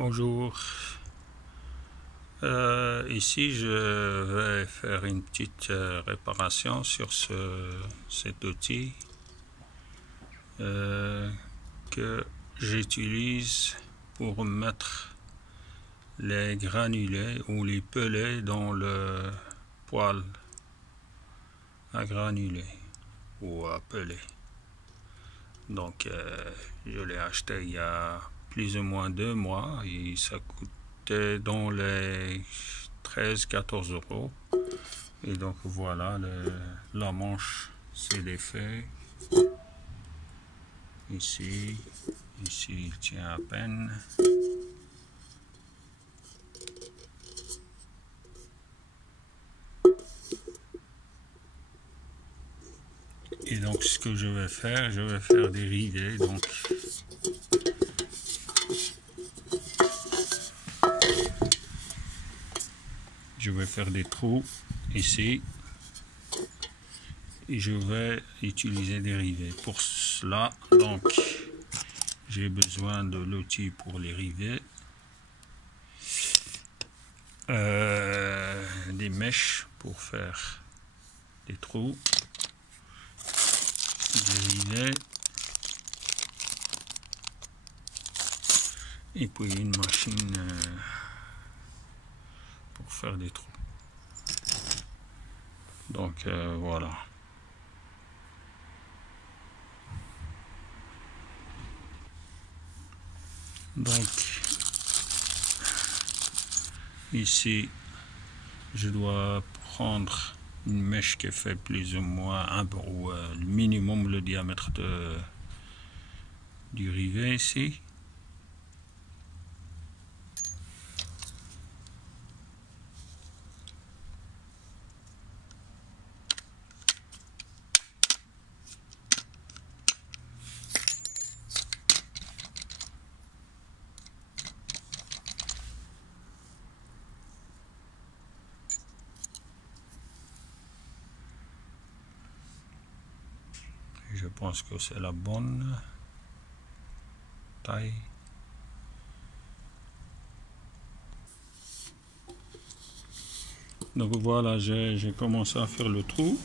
Bonjour, ici je vais faire une petite réparation sur cet outil que j'utilise pour mettre les granulés ou les pellets dans le poêle à granulés ou à pellets. Donc je l'ai acheté il y a plus ou moins 2 mois et ça coûtait dans les 13-14 euros. Et donc voilà, la manche c'est l'effet. Ici il tient à peine. Et donc ce que je vais faire des rivets. Donc je vais faire des trous ici et je vais utiliser des rivets. Pour cela, donc j'ai besoin de l'outil pour les rivets, des mèches pour faire des trous, des rivets et puis une machine pour faire des trous. Donc voilà. Donc ici je dois prendre une mèche qui fait plus ou moins le minimum le diamètre du rivet ici. Je pense que c'est la bonne taille. Donc voilà, j'ai commencé à faire le trou.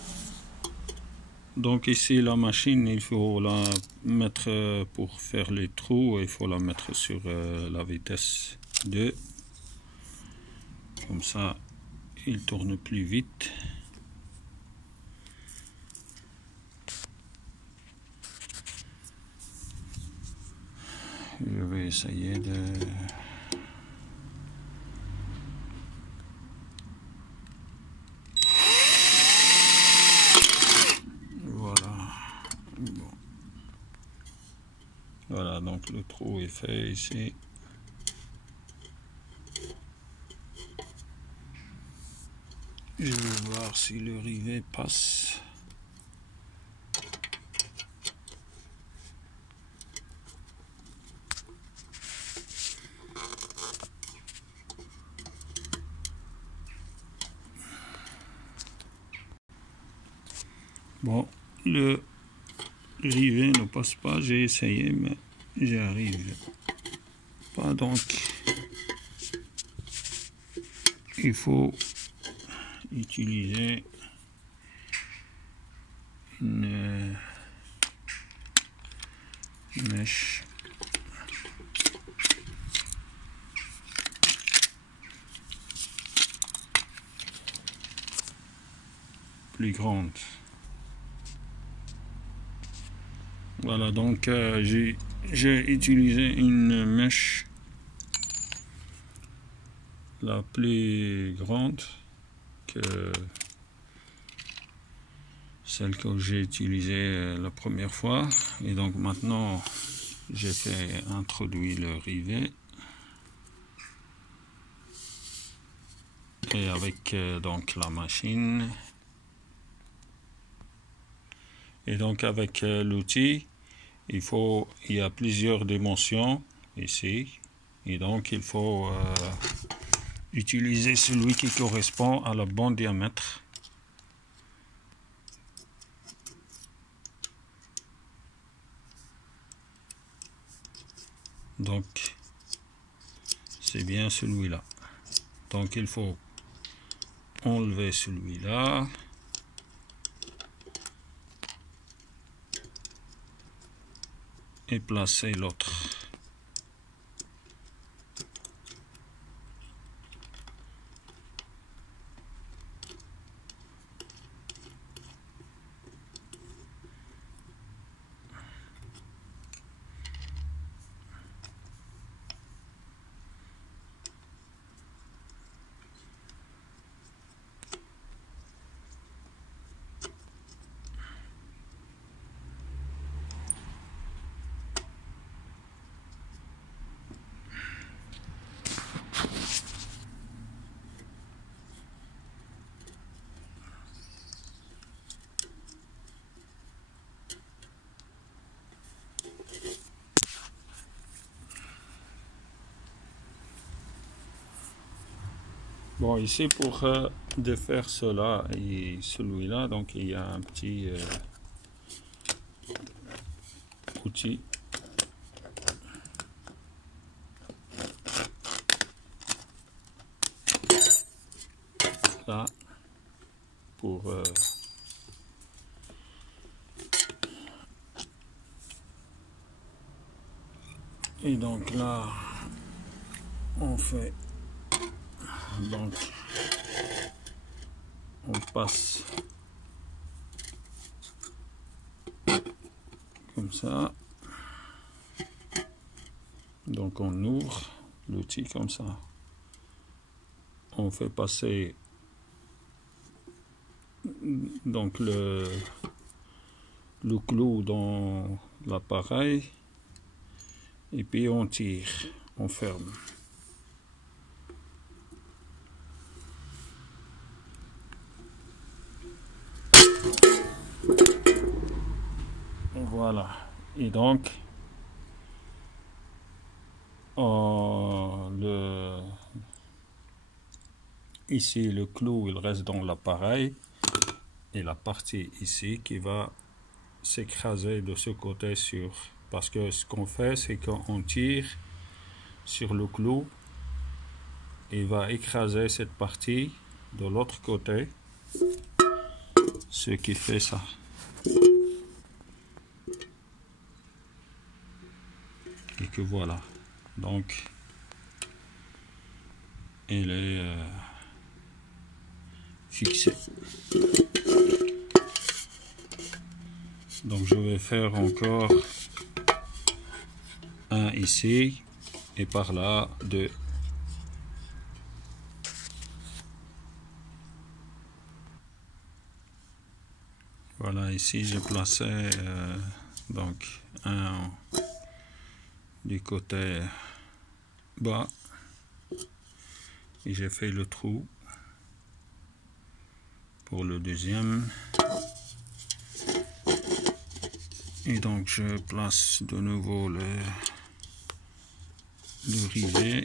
Donc ici la machine, il faut la mettre pour faire les trous, il faut la mettre sur la vitesse 2. Comme ça, il tourne plus vite. Je vais essayer de... Voilà. Bon. Voilà, donc le trou est fait ici. Je vais voir si le rivet passe. Bon, le rivet ne passe pas, j'ai essayé, mais j'y arrive pas. Donc, il faut utiliser une mèche plus grande. Voilà, donc j'ai utilisé une mèche la plus grande que celle que j'ai utilisée la première fois. Et donc maintenant j'ai fait introduire le rivet. Et avec donc la machine. Et donc avec l'outil, il y a plusieurs dimensions ici. Et donc il faut utiliser celui qui correspond à le bon diamètre. Donc c'est bien celui-là. Donc il faut enlever celui-là. Et placer l'autre. Bon, ici pour défaire cela et celui-là, donc il y a un petit outil. Là, pour et donc là, on fait, donc on passe comme ça, donc on ouvre l'outil comme ça, on fait passer donc le clou dans l'appareil et puis on tire, on ferme. Voilà, et donc ici le clou il reste dans l'appareil et la partie ici qui va s'écraser de ce côté parce que ce qu'on fait c'est qu'on tire sur le clou, il va écraser cette partie de l'autre côté, ce qui fait ça. Et que voilà, donc il est fixé. Donc je vais faire encore un ici et par là deux. Voilà, ici j'ai placé donc un du côté bas et j'ai fait le trou pour le deuxième. Et donc je place de nouveau le rivet.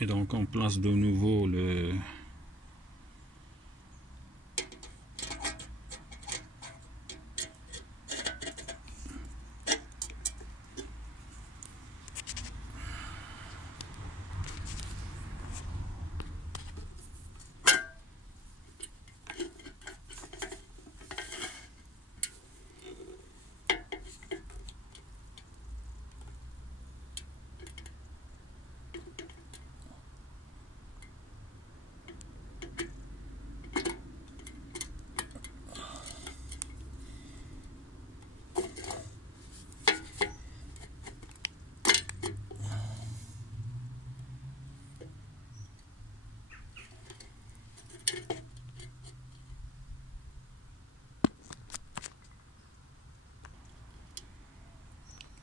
Et donc on place de nouveau le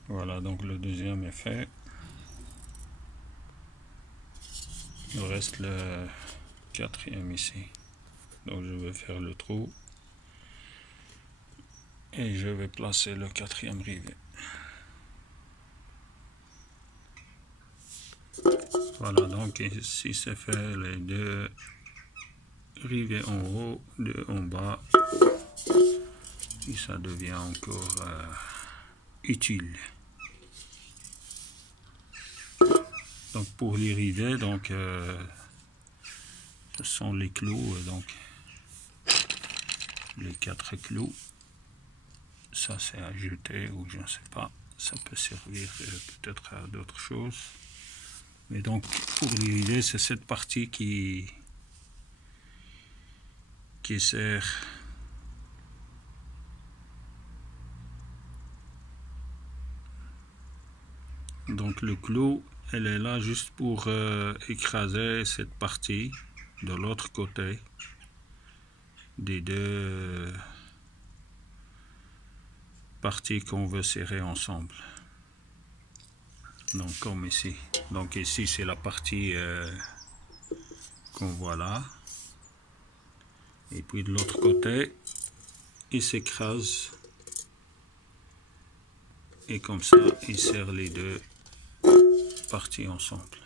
voilà, donc le deuxième est fait. Il reste le quatrième ici. Donc je vais faire le trou. Et je vais placer le quatrième rivet. Voilà, donc ici c'est fait les deux rivets en haut, deux en bas. Et ça devient encore utile. Donc pour les rivets, donc ce sont les clous, donc les 4 clous. Ça c'est à jeter ou je ne sais pas, ça peut servir peut-être à d'autres choses. Mais donc pour les rivets, c'est cette partie qui sert. Donc le clou, elle est là juste pour écraser cette partie de l'autre côté des deux parties qu'on veut serrer ensemble. Donc comme ici. Donc ici c'est la partie qu'on voit là. Et puis de l'autre côté, il s'écrase. Et comme ça, il serre les deux parties ensemble.